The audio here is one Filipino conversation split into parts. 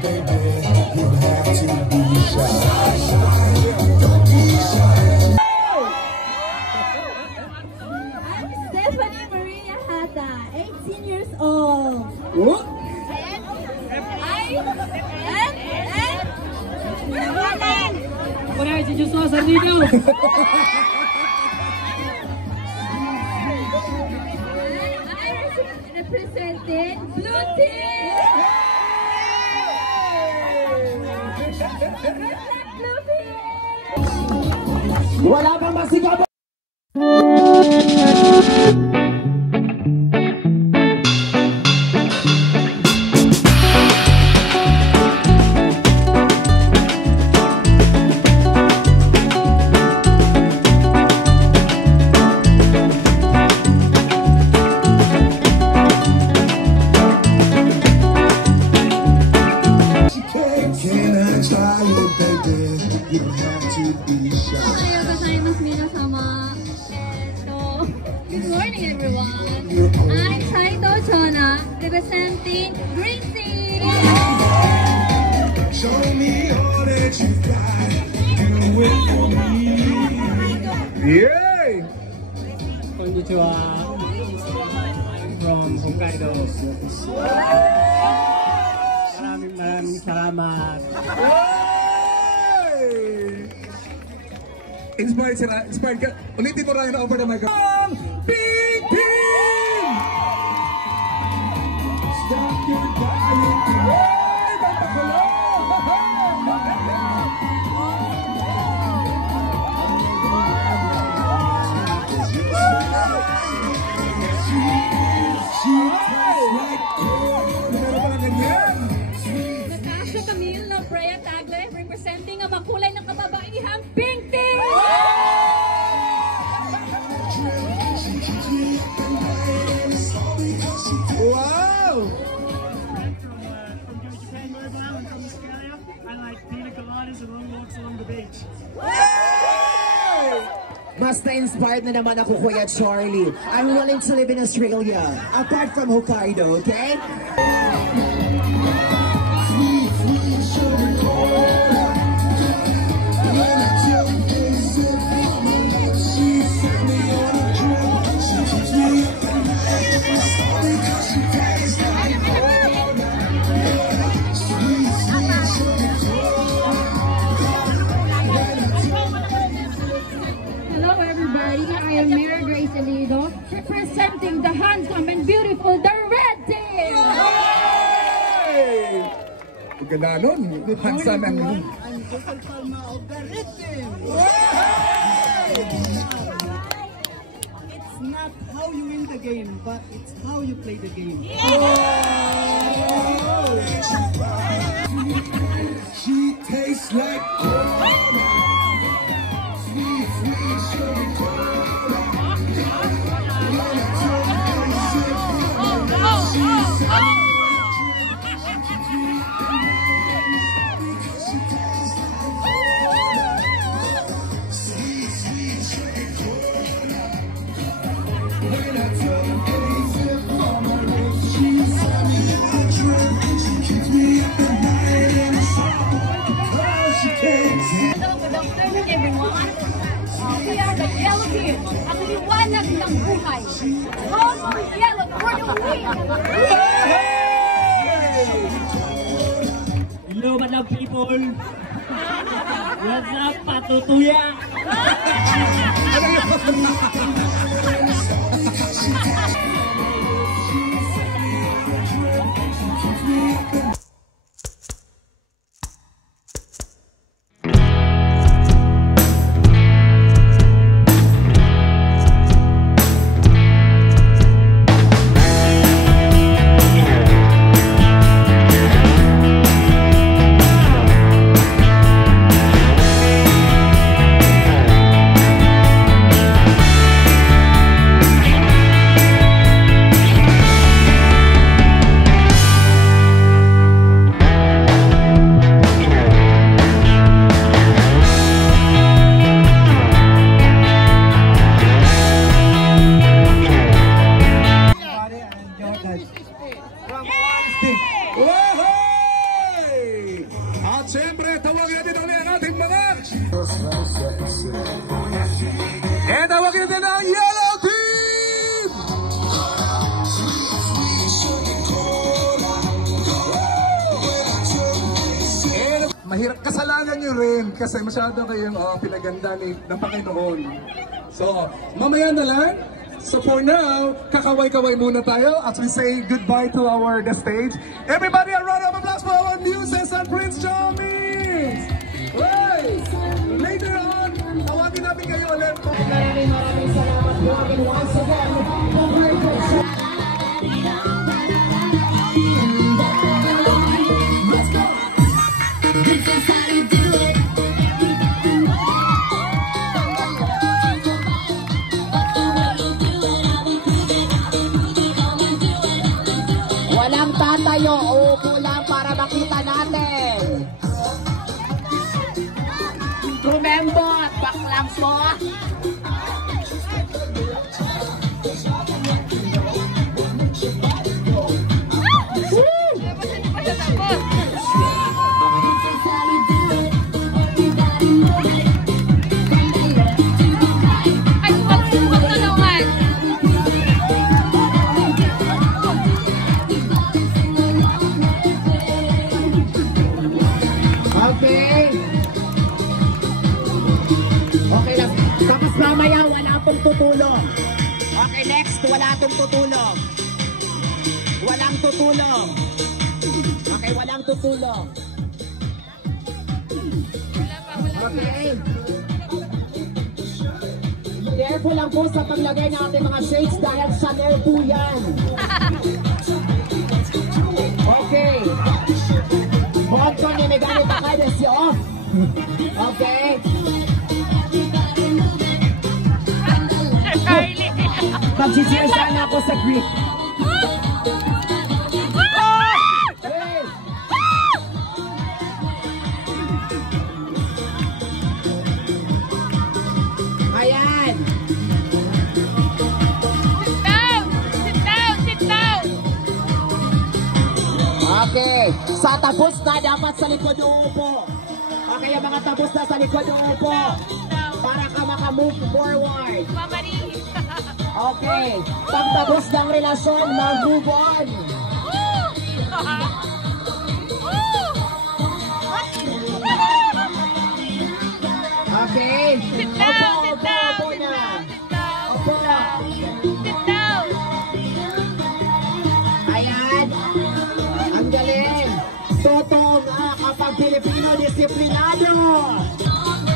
Stephanie Maria Hata, 18 years old. What? Wala si Diyos sa dito. Representing Blue Team. Blue Team. Wala pang masigaw. Good morning, everyone. I'm Saito Chona, representing Green Team. Show me all that you got. Do it for me. Yay! Konnichiwa. I'm from Hokkaido. Maraming salamat. Inspired sila. Inspired ka. Ulitin mo lang na over the microphone. Ping Ping! Stop your dying. Hey, papakulo! Natasha Camille ng Freya Tagle, representing ang makulay ng kababaihang Pink Team. Wow! From Japan, Mobile, and from Australia. I like pina coladas and long walks along the beach. Mas na-inspired na naman ako, Kuya Charlie. I'm willing to live in Australia, apart from Hokkaido, okay? Hello, everybody. I am Mary Grace Alido, representing the handsome and beautiful, the Red Team. Ganda nun. Handsome and... I'm Joseph Palma of the Red Team. It's not how you win the game, but it's how you play the game. She tastes like sweet, sweet sugar cola. Hello, good afternoon, everyone. We are the Yellow Team, ang liwanag ng buhay. Home of Yellow for the win! Hello, madam people. What's up, patutuya? Siyempre, tawagin natin ulit ang ating mga... tawagin natin ang Yellow Team! Mahirap, kasalanan nyo rin kasi masyado kayong pinaganda ng Panginoon. So, mamaya na lang. So for now, kakaway-kaway muna tayo as we say goodbye to the stage. Everybody, a round of applause for our muses and Prince Charming! Right! Later on, tawagin namin kayo ulit. Maraming salamat po again once again. Let's go! This is how you do it. Walang tatayo, upo lang para makita natin. Remember, back lang po. Mamaya wala pong tutulong. Okay, next, wala pong tutulong. Walang tutulong. Okay, walang tutulong. Okay. Careful lang po sa paglagay ng ating mga shades dahil Chanel po yan. Okay. Bukod ko ni Megani Takades yun. Okay. Magsisira sana ako sa grip. Ayan. Sit down! Sit down! Sit down! Okay. Sa tapos na, dapat sa likod uupo. Okay, yung mga tapos na sa likod uupo. Para ka makamove forward. Okay, pagtapos ng relasyon, mag-move on. Okay. Sit down, opo, sit down, opo na. Opo na. Sit down. Ayan. Ang galing. Totoo nga kapag Pilipino, disiplinado.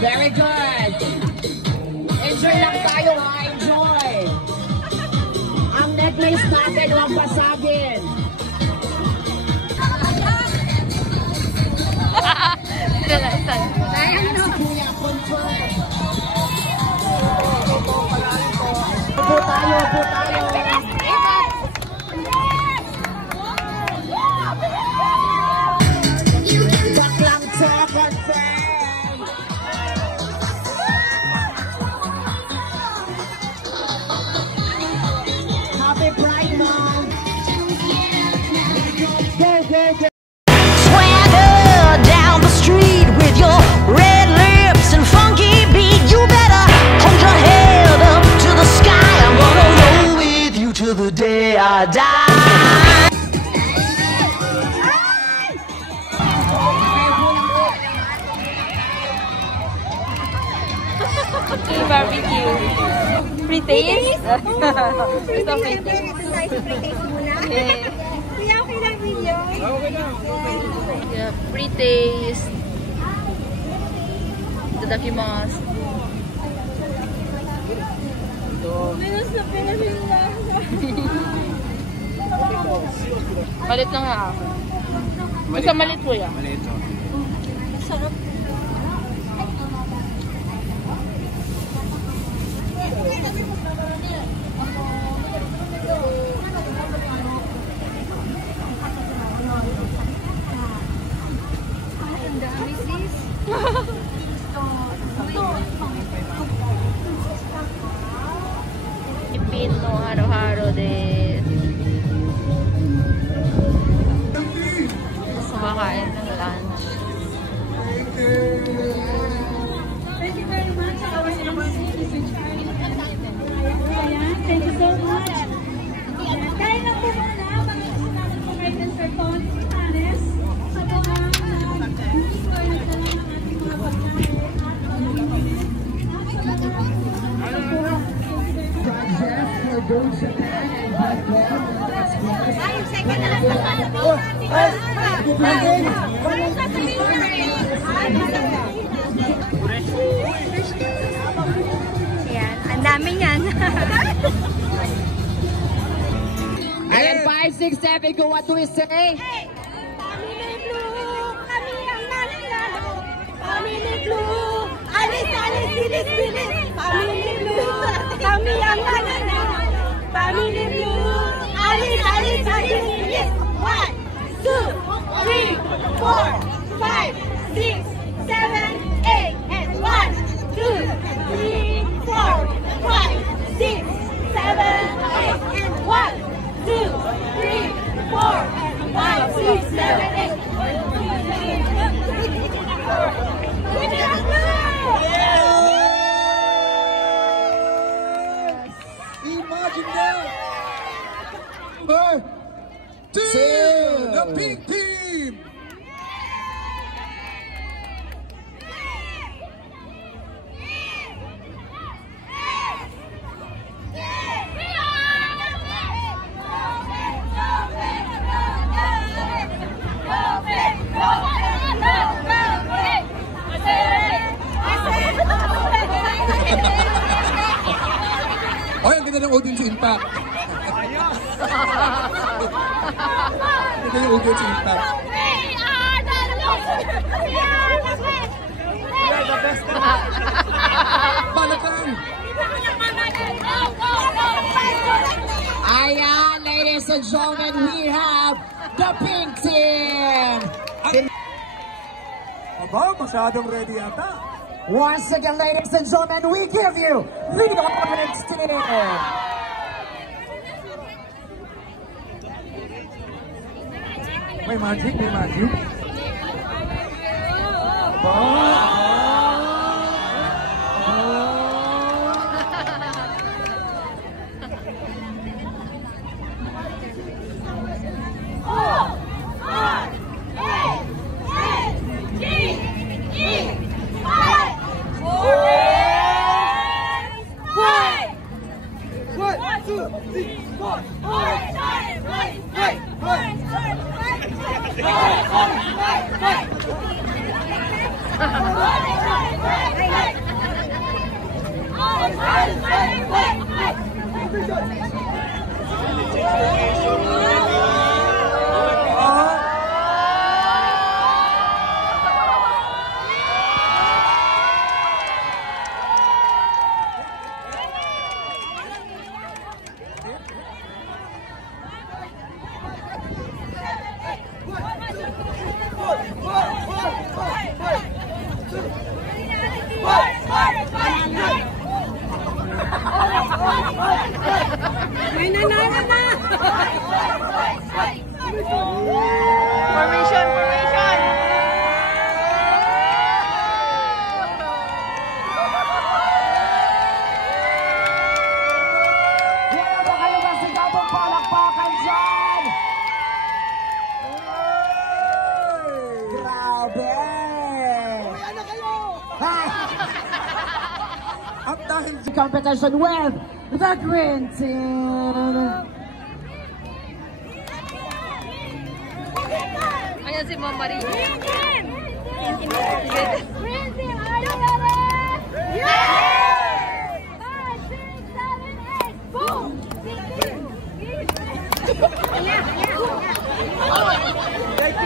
Very good. Enjoy lang tayo ha, enjoy. Ang necklace natin, huwag basagin. Kuya, confirm. Upo tayo, upo tayo. Baklang to confirm. Happy Pride Month. Go, go, go. Swagger down the street with your red lips and funky beat. You better hold your head up to the sky. I'm gonna roll with you till the day I die. Barbecue. Free taste? Gusto free taste. Kuya, okay lang video. Yeah, free taste. Itadakimasu. Minus na pinapin lang. Malit na nga ako. Basta malit ko yan. Sarap. Pilipino haro-haro din. Kumakain ng lunch. Thank you very much, our MC, Mr. Charlie. Ayan, thank you so much. Kaya na po muna, mag-usunan po kayo ng Sir Tony Jimenez. Sa po ang hindi ko yung dala ng ating mga pagkain Project for Gold Japan and Basketball. Ayan, ang dami niyan. Ayan, 5, 6, 7, go, what do we say? Hey! Family Blue, kami ang nanalo. Family Blue, alis, alis, bilis, bilis. Family Blue, kami ang nanalo. Family Blue, alis, alis, alis, bilis. 1, 2, 3, 4, 5, 6, 7, 8, and 1, 2, 3, 4, 5, 6, 7, 8, and 1, 2, 3, 4, 5, 6, 7, 8. Imagine that! Number 2, the pink team! Oh, ang ganda ng audience impact. Ganda yung audience impact. Balakan! Ayan, ladies and gentlemen, we have the pink team. Aba, masyadong ready yata. Once again, ladies and gentlemen, we give you the orange team. May magic, may magic. Formation, formation. Wala ba kayo masigaw ng palakpakan dyan? Grabe! Ano kayo? At dahil sa competition with the green team. Ayan si Ma'am Marie. Green team, are you ready? Yeah! 5, 6, 7, 8, boom!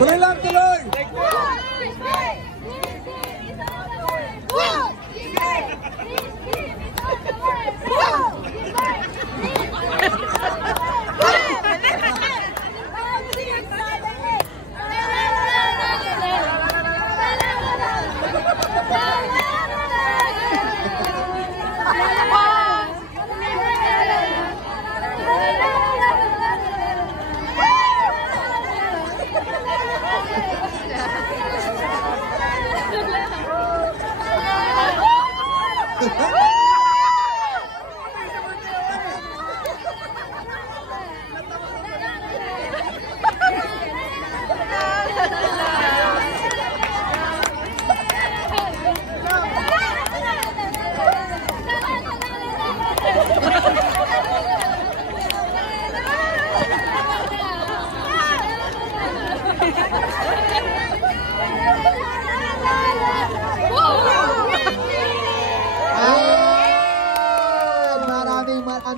Tuloy lang, tuloy!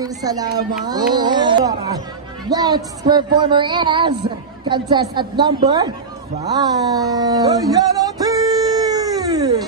Maraming salamat. Next performer is contestant number 5. The Yellow Team!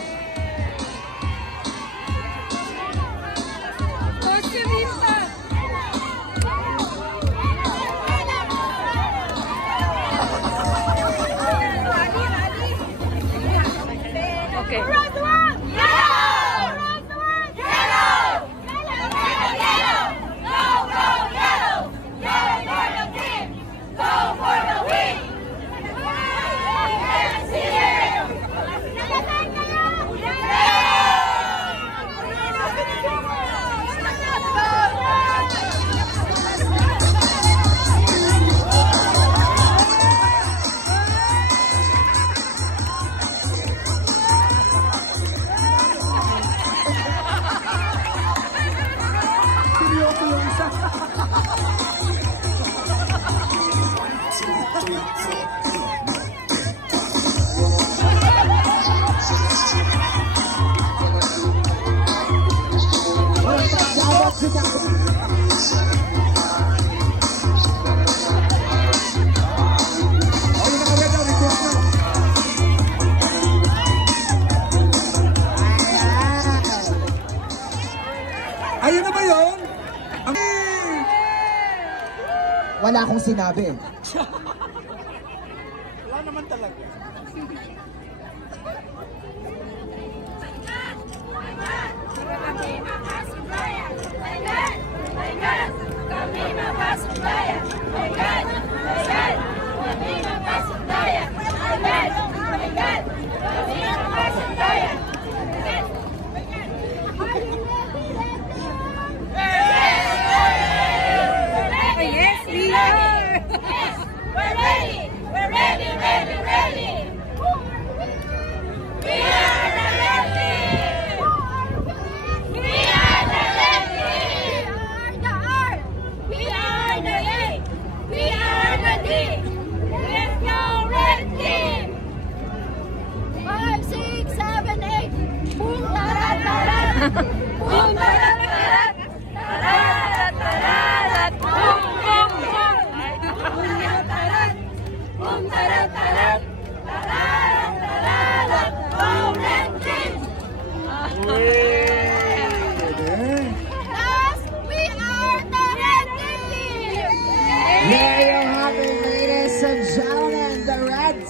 Ayun na ba yun? Wala akong sinabi. Wala naman talaga.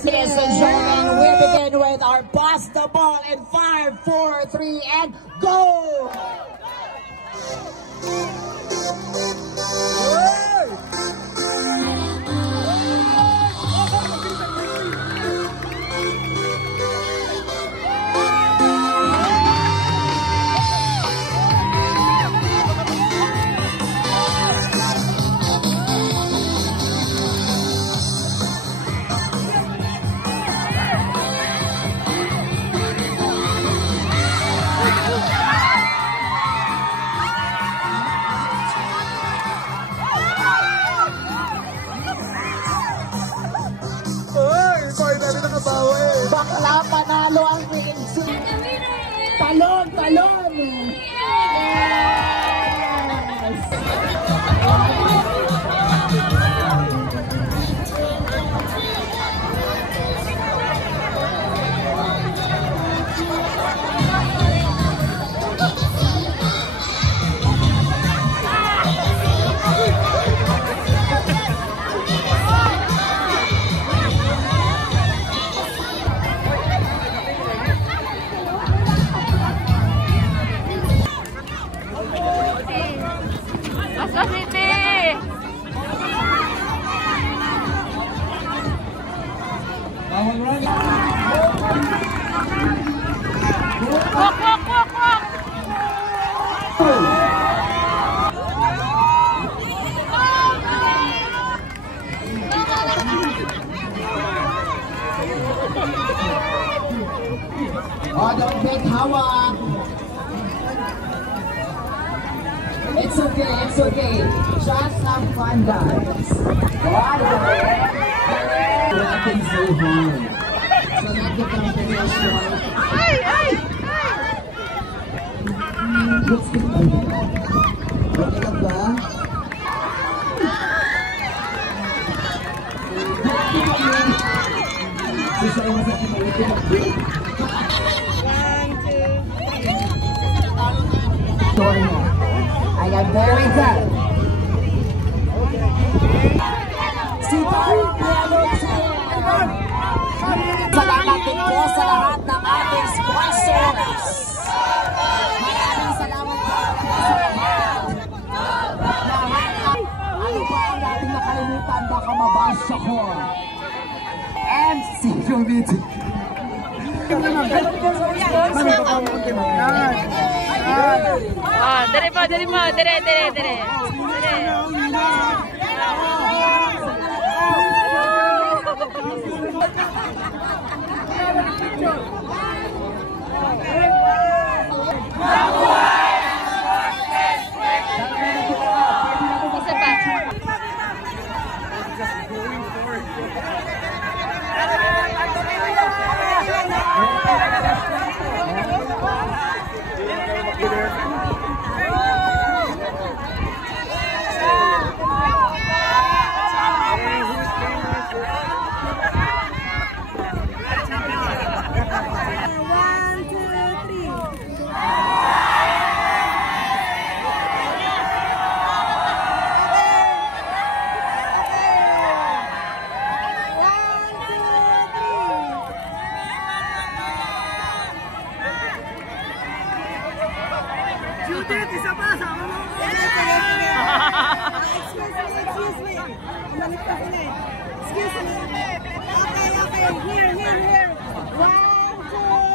Ladies and gentlemen, we begin with our pass the ball in 5, 4, 3, and go! Bakla, panalo ang Quincy. Talon, talon. Yes. Oh, don't get hawak. It's okay, it's okay. Just have fun, guys. Working so hard. So not the combination. Ay! Let's get okay lang ba? Ayan, very good. Salamat din po sa lahat ng ating sponsors. Maraming salamat po sa lahat. Ano ba ang natin nakalimutan? Baka mabash ako. And see you video. Ah, dari mo, dire. Isa pa. Excuse me. Excuse me. Okay. Here. 1, 2,